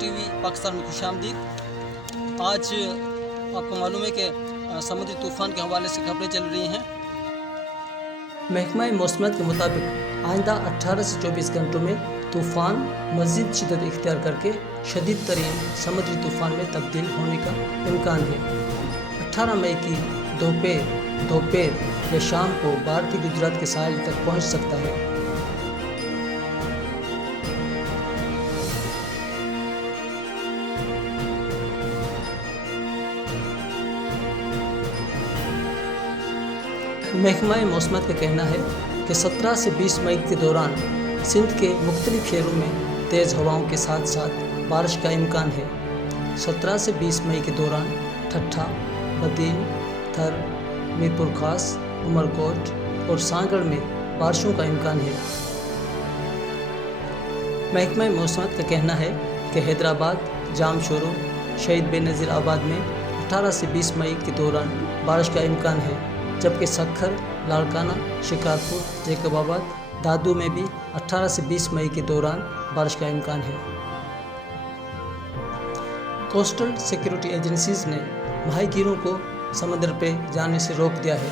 TV Pakistan में खुशामदीद। आज आपको मालूम है कि समुद्री तूफ़ान के हवाले से खबरें चल रही हैं। महकमा मौसमियात के मुताबिक आइंदा 18 से 24 घंटों में तूफ़ान मज़ीद शिद्दत इख्तियार करके शदीद तरीन समुद्री तूफ़ान में तब्दील होने का इम्कान है। 18 मई की दोपहर या शाम को भारतीय गुजरात के साहिल तक पहुंच सकता है। महकमा मौसमियात का कहना है कि 17 से 20 मई के दौरान सिंध के मुख्तलिफ शहरों में तेज़ हवाओं के साथ साथ बारिश का इम्कान है। 17 से 20 मई के दौरान ठट्ठा, बदीन, थर, मीरपुर खास, उमरकोट और सांगड़ में बारिशों का इम्कान है। महकमा मौसमियात का कहना है कि हैदराबाद, जामशोरो, शहीद बेनज़ीर आबाद में 18 से 20 मई के दौरान बारिश का इम्कान है, जबकि सक्खर, लाड़काना, शिकारपुर, जैकबाबाद, दादू में भी 18 से 20 मई के दौरान बारिश का इम्कान है। कोस्टल सिक्योरिटी एजेंसीज ने माहीगीरों को समुद्र पे जाने से रोक दिया है।